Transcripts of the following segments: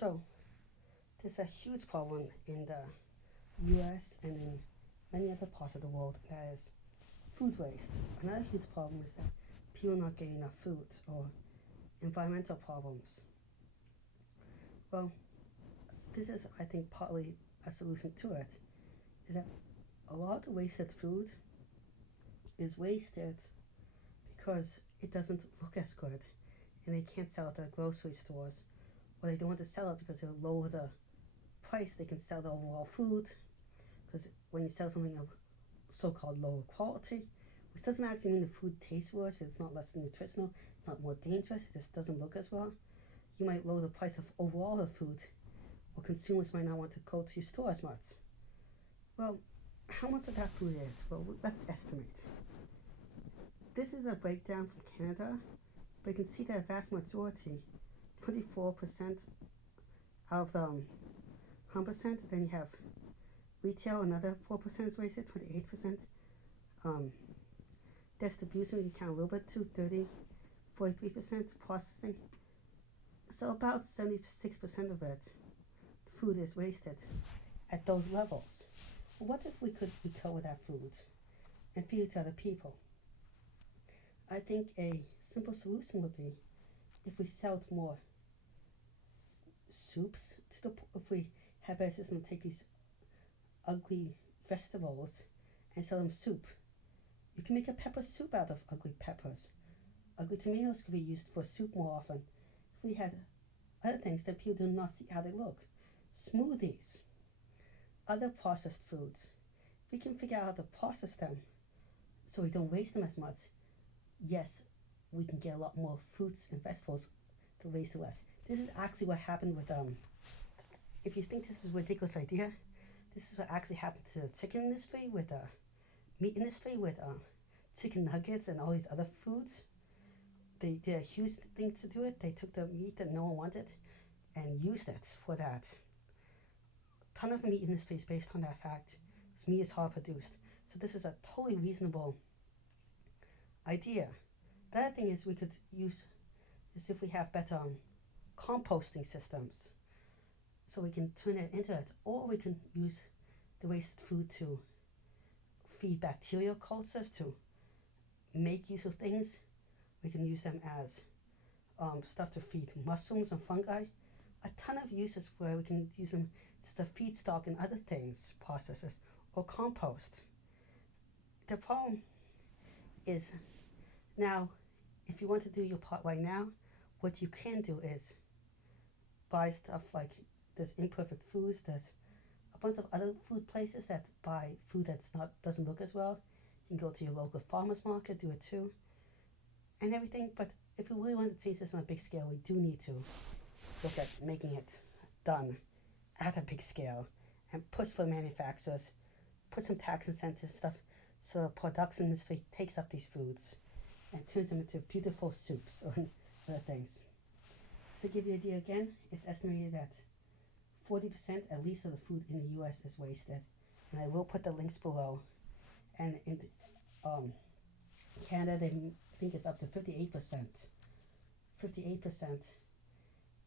So, there's a huge problem in the US and in many other parts of the world, that is food waste. Another huge problem is that people not getting enough food or environmental problems. Well, this is, I think, partly a solution to it, is that a lot of the wasted food is wasted because it doesn't look as good and they can't sell it at grocery stores, or they don't want to sell it because they'll lower the price they can sell the overall food, because when you sell something of so-called lower quality, which doesn't actually mean the food tastes worse, it's not less nutritional, it's not more dangerous, it just doesn't look as well, you might lower the price of overall the food, or consumers might not want to go to your store as much. Well, how much of that food is? Well, let's estimate. This is a breakdown from Canada, but you can see that a vast majority, 24% out of the 100%, then you have retail, another 4% is wasted, 28%. Distribution, you can count a little bit too, 43%. Processing, so about 76% of it, the food is wasted at those levels. What if we could recover that food and feed it to other people? I think a simple solution would be if we sold more soups if we have a system to take these ugly vegetables and sell them soup. You can make a pepper soup out of ugly peppers. Ugly tomatoes could be used for soup more often. If we had other things that people do not see how they look, smoothies, other processed foods, if we can figure out how to process them so we don't waste them as much, yes, we can get a lot more fruits and vegetables to waste less. This is actually what happened with, if you think this is a ridiculous idea, this is what actually happened to the chicken industry, with the meat industry, with chicken nuggets and all these other foods. They did a huge thing to do it. They took the meat that no one wanted and used it for that. A ton of the meat industry is based on that fact, because meat is hard produced. So this is a totally reasonable idea. The other thing is we could use is if we have better composting systems, so we can turn it into it, or we can use the wasted food to feed bacterial cultures, to make use of things. We can use them as stuff to feed mushrooms and fungi. A ton of uses where we can use them as a feedstock and other things, processes, or compost. The problem is, now, if you want to do your part right now, what you can do is buy stuff like there's Imperfect Foods, there's a bunch of other food places that buy food doesn't look as well. You can go to your local farmer's market, do it too, and everything. But if we really want to change this on a big scale, we do need to look at making it done at a big scale and push for manufacturers, put some tax incentive stuff so the production industry takes up these foods and turns them into beautiful soups or other things. Just to give you an idea again, it's estimated that 40% at least of the food in the US is wasted. And I will put the links below. And in Canada, they think it's up to 58%. 58%,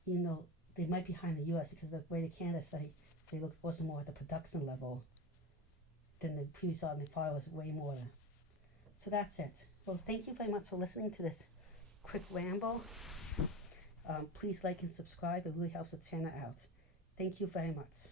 even though they might be behind the US, because the way the Canada study, they looked also more at the production level than the previous audit file was way more. So that's it. Well, thank you very much for listening to this quick ramble. Please like and subscribe. It really helps the channel out. Thank you very much.